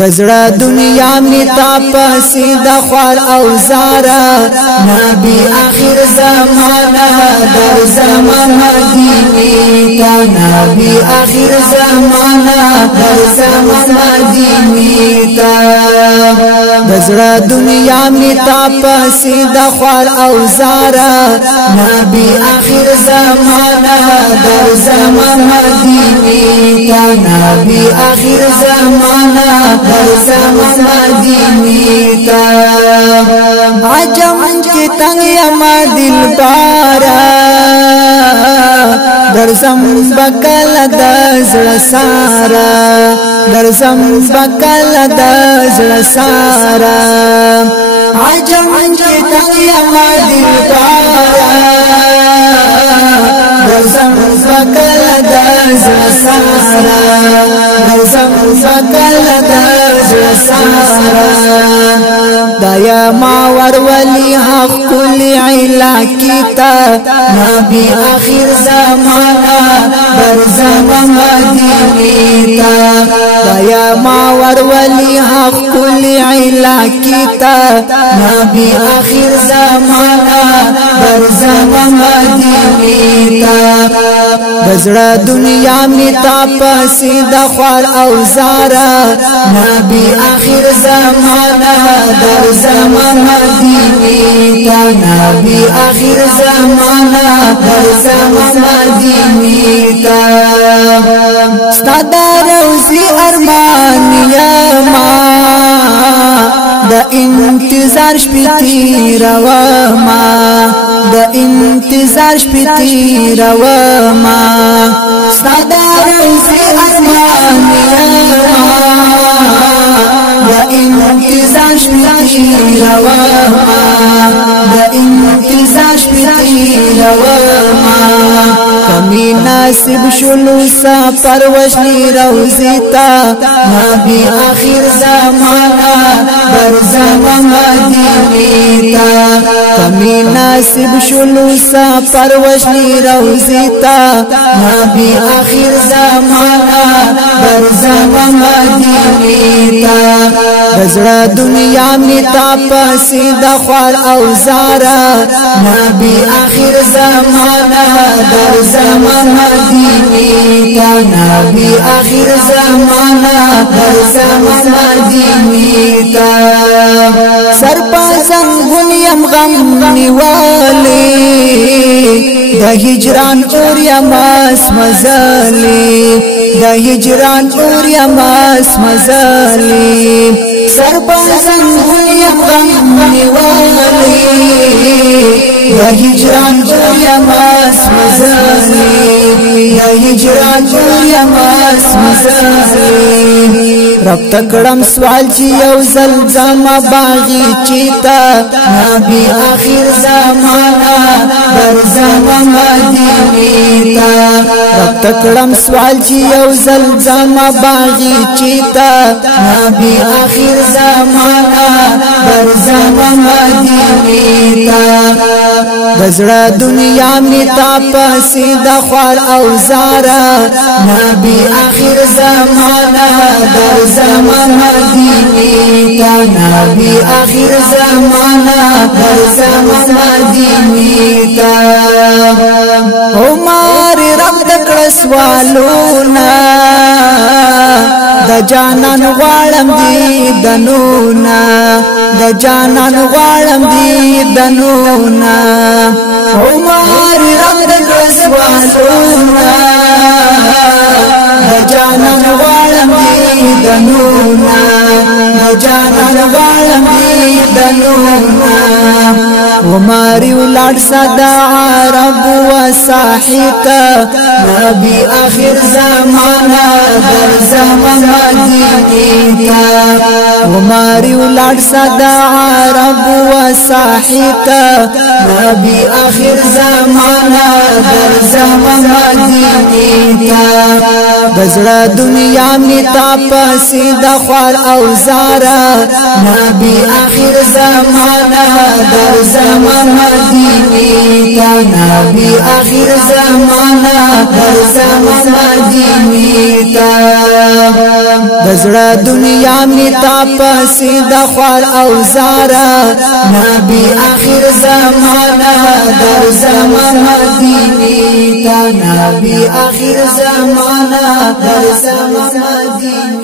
دزړه دنیا می تا پسې د خوار او زارا نبی اخر زمانہ در زمانہ دی تا نبی اخر زمانہ در زمانہ دی تا دزړه دنیا می تا پسې د خوار او زارا نبی اخر زمانہ در زمانہ دی تا نبی اخر زمانہ در زمانہ دینی تا عجم کی تنگ یما دل بارا درزم بکل دزړه سارا درزم بکل دزړه سارا عجم کی تنگ یما دل بارا درزم بکل دزړه سارا درزم بکل دزړه سارا دایا ما ورولي حق كل علاقی تا نبی آخر زمانہ در زمانہ دینی تا دایا ما ورولي حق كل علاقی تا نبی آخر زمانہ در زمانہ دینی تا دزړه دنیا می تا پسې د خوار او زارا نبی آخر زمانہ در زمانہ دینی تا نبی آخر زمانہ در زمانہ دینی تا ستاد روزی ارمان یما د انتظار شپتی رواما د انتظار شپتی رواما ستاد روزی ارمان یما د انتظار شپتی رواما د انتظار شپتی رواما کمی ناسب شلو سا پروشنی روزی تا نبی آخر زمانہ در زمانہ دینی تا کمی ناسب شلو سا پروشنی روزی تا نبی آخر زمانہ در زمانہ دینی تا دزړه دنیا می تا پسې د خوار او زارا نبی آخر زمانہ در زمانہ دینی تا نبی آخر زمانہ در زمانہ دینی تا سرپاسن غنیم غم نیوالی د هجران اور یماس مزالی د هجران اور یماس مزالی سرپاسن غنیم غم نیوالی د هجران اور یماس مزالی د هجران اور یماس مزالی رب تکړم سوال چې یو زلزم باغی چیتا نبی آخر زمانہ در زمانہ دینی تا رب تکړم سوال چې یو زلزم باغی چیتا نبی آخر زمانہ در زمانہ دینی تا دزړه دنیا می تا پسې د خوار او زارا نبی آخر زمانہ در زمانہ دینی تا نبی آخر زمانہ در زمانہ دینی تا عمر رب دکړه سوالونا د جانان غواړم دی دنونا د جانان غواړم دی دنونا عمر رب دکړه سوالونا د جانان غواړم دی دنونا د جانان غواړم دی دنونا عمر ولاد صدا عرب وصاحتا نبی آخر زمانہ در زمانہ دینی تا عمر ولاد صدا عرب وصاحتا نبی آخر زمانہ در زمانہ دینی تا دزړه دنیا می تا پسې د خوار او زارا نبی آخر زمانہ در زمانہ دینی تا نبی آخر زمانہ در زمانہ دینی تا دزړه دنیا می تا پسې د خوار او زارا نبی اخر زمانہ در زمان مدینه تا نبی اخر زمانہ در زمان مدینه